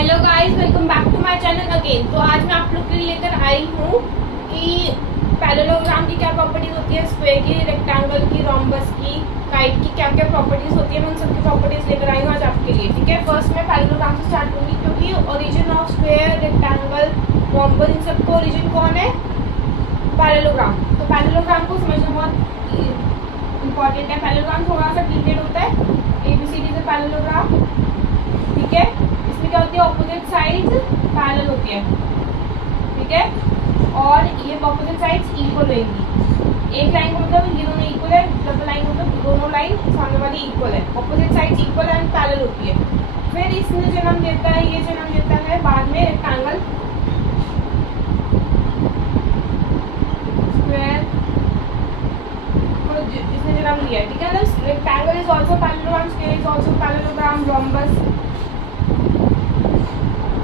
Hello guys, welcome back to my channel again. तो आज मैं आप लोग के लिए लेकर आई हूँ कि पैरेललोग्राम की क्या प्रॉपर्टीज होती है, स्क्वायर की, रेक्टेंगल की, रोम्बस की, काइट की क्या क्या प्रॉपर्टीज होती है, मैं उन सबकी प्रॉपर्टीज लेकर आई हूँ आज आपके लिए। ठीक है, फर्स्ट मैं पैरेललोग्राम से स्टार्ट करूँगी क्योंकि origin of square, rectangle, rhombus इन सबको ओरिजिन कौन है? पैरेललोग्राम। तो पैरेललोग्राम को समझना बहुत इंपॉर्टेंट है। पैरेललोग्राम थोड़ा सा डिटेल होता है, ABCD से पैरेललोग्राम। ठीक है, इसमें क्या होती है? ऑपोजिट साइड्स पैरेलल होती है। ठीक है, और ये ऑपोजिट साइड्स इक्वल रहेंगी। एक लाइन का मतलब ये दोनों इक्वल है, डबल लाइन का मतलब दोनों लाइन सामने वाली इक्वल है। Opposite sides equal and parallel होती है। फिर इसने जन्म देता है, ये जन्म देता है बाद में रेक्टेंगल, स्क्वायर इसने जन्म दिया है। ठीक है, rectangle is also parallelogram, square is also parallelogram,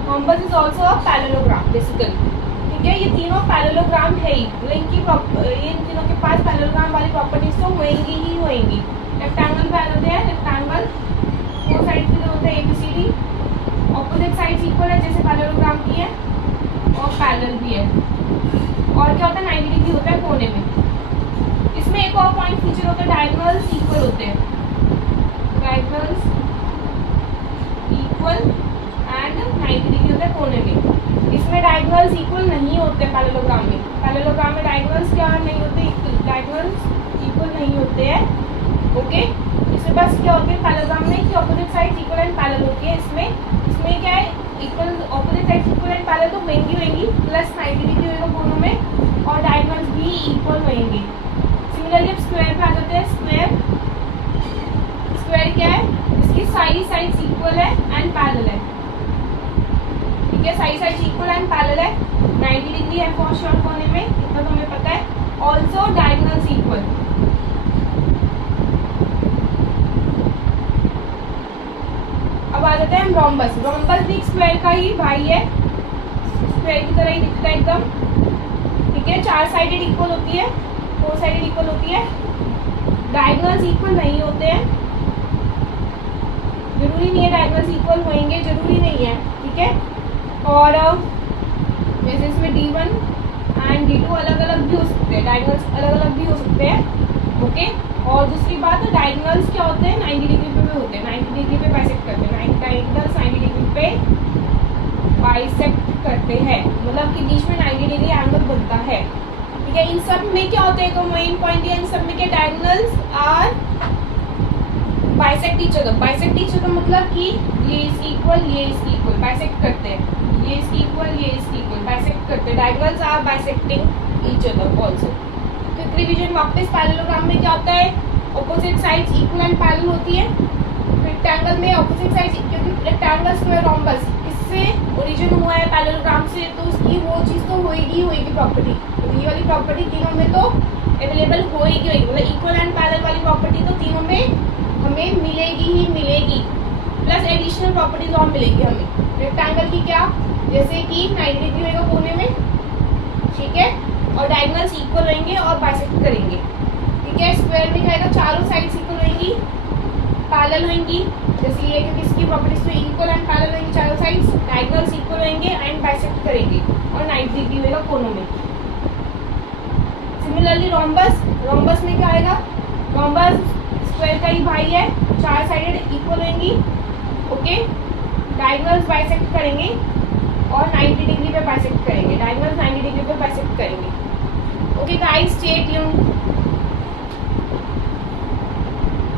rhombus is also a parallelogram basically. ठीक है, ये तीनों पैरेललोग्राम है ही, तो ये इन तीनों के पास पैरेललोग्राम वाली प्रॉपर्टीज तो होएंगी ही होएंगी। रेक्टेंगल पे आ जाते हैं। रेक्टेंगल फोर साइड की जो होते हैं ABCD, ऑपोजिट साइड्स इक्वल है जैसे पैरेललोग्राम की है, और पैरेलल भी है। और क्या होता है? 90 डिग्री होता है कोने में। इसमें एक और पॉइंट फीचर होता है, डायगोनल्स इक्वल होते हैं। डायगोनल्स इक्वल एंड 90 डिग्री होता है कोने में। इसमें डायगोनल्स इक्वल नहीं होते पैरेललोग्राम में। पैरेललोग्राम में डायगोनल्स क्या नहीं होते? डायगोनल्स इक्वल नहीं होते हैं। ओके, इसमें बस क्या होते हैं पैरेललोग्राम में कि opposite sides equal and parallel होती है। इसमें क्या है? Equal opposite sides equal and parallel तो होंगी प्लस 90 डिग्री होगा दोनों में, और डायगोनल्स भी इक्वल होंगे। सिमिलरली अब स्क्वायर पे आ जाते हैं। स्क्वायर क्या है? इसकी सारी साइड्स इक्वल है एंड पैरेलल है। ठीक है, सारी साइड्स इक्वल एंड पैरेलल है। 90 डिग्री है फॉर श्योर कोने में, इतना तो हमें पता है। Also diagonals equal. अब आ जाते हैं रोम्बस। रोम्बस भी स्क्वायर का ही भाई है, स्क्वायर की तरह ही दिखता है एकदम। ठीक है, चार साइडेड इक्वल होती है, फोर साइडेड इक्वल होती है। डायगोनल्स इक्वल नहीं होते हैं, जरूरी नहीं है डायगोनल्स इक्वल होंगे, जरूरी नहीं है। ठीक है, और जैसे इसमें D1 एंड D2 अलग अलग भी हो सकते हैं, डायगोनल्स अलग अलग भी हो सकते हैं। ओके, और दूसरी बात, डायगोनल्स क्या होते हैं? 90 डिग्री पे भी होते हैं, 90 डिग्री पे बाइसेक्ट करते हैं। डायगोनल्स 90 डिग्री पे बाइसेक्ट करते हैं, मतलब कि बीच में 90 डिग्री एंगल बनता है। ठीक है, इन सब में क्या होता है? तो मेन पॉइंट है इन सब में क्या? Diagonals are bisect each other. Bisect each other मतलब कि ये इसकी इक्वल, ये इसकी इक्वल, बाइसेक्ट करते हैं। ये इसकी इक्वल, ये इसकी इक्वल, बाइसेक्ट करते हैं। Diagonals are bisecting each other also. Quick revision वापस, पैरेललोग्राम में क्या होता है? Opposite sides equal and parallel होती है। रेक्टेंगल में ऑपोजिट साइड्स, क्योंकि रेक्टेंगल, स्क्वायर, रोम्बस इससे ओरिजिन हुआ है पैरेललोग्राम से, तो उसकी वो चीज़ तो होएगी प्रॉपर्टी। तो ये वाली प्रॉपर्टी तीनों में तो अवेलेबल होएगी, मतलब इक्वल एंड पैरेलल वाली प्रॉपर्टी तो तीनों में हमें मिलेगी ही मिलेगी, प्लस एडिशनल प्रॉपर्टीज और मिलेगी हमें। रेक्टेंगल की क्या? जैसे कि 90 डिग्री होगा कोने में, ठीक है, और डायगोनल्स इक्वल रहेंगे और बाइसेक्ट करेंगे। ठीक है, स्क्वायर में क्या आएगा? चारों साइड्स इक्वल रहेंगी, पैरेलल होंगी, जैसे ये क्योंकि इसकी प्रॉपर्टीज तो इक्वल एंड पैरेलल रहेंगी चारों साइड्स, डायगोनल्स इक्वल रहेंगे एंड बाइसेक्ट करेंगे, और 90 डिग्री होगा कोनों में। सिमिलरली रोम्बस में क्या आएगा? रोम्बस स्क्वायर का ही भाई है, चार साइडेड इक्वल रहेंगी। ओके, डायगोनल्स बाइसेक्ट करेंगे